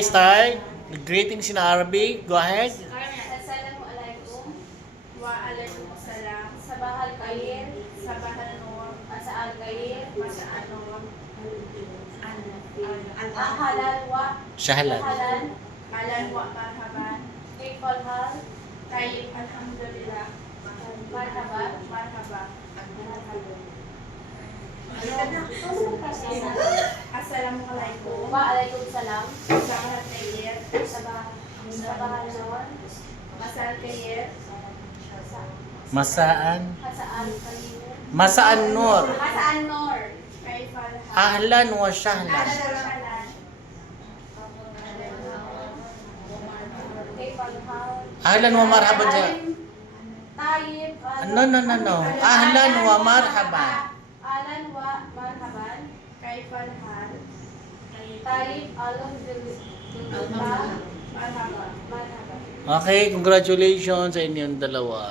Start. Greetings in Arabic. Go ahead. Assalamualaikum waalaikumsalam sabahal khair sabahal nur masa'al khair masa'al nur ahlan wa Sahlan. ahlan wa marhaban kifal hal tayyib alhamdulillah marhaba marhaba Assalamualaikum Waalaikumsalam. sabahal khair Sabahal nun. masa'al khair Masaan. Masaan kayo. Masaan nur. Masaan nur. kaifal hal Ahlan wa sahlan. Kayfal hal. Ahlan wa marhaban sa. Tayyib. No. Ahlan wa marhaban. Ahlan wa marhaban. kaifal hal Tayyib. Alhamdulillah. marhaba Marhaba. Okay, congratulations sa inyong dalawa.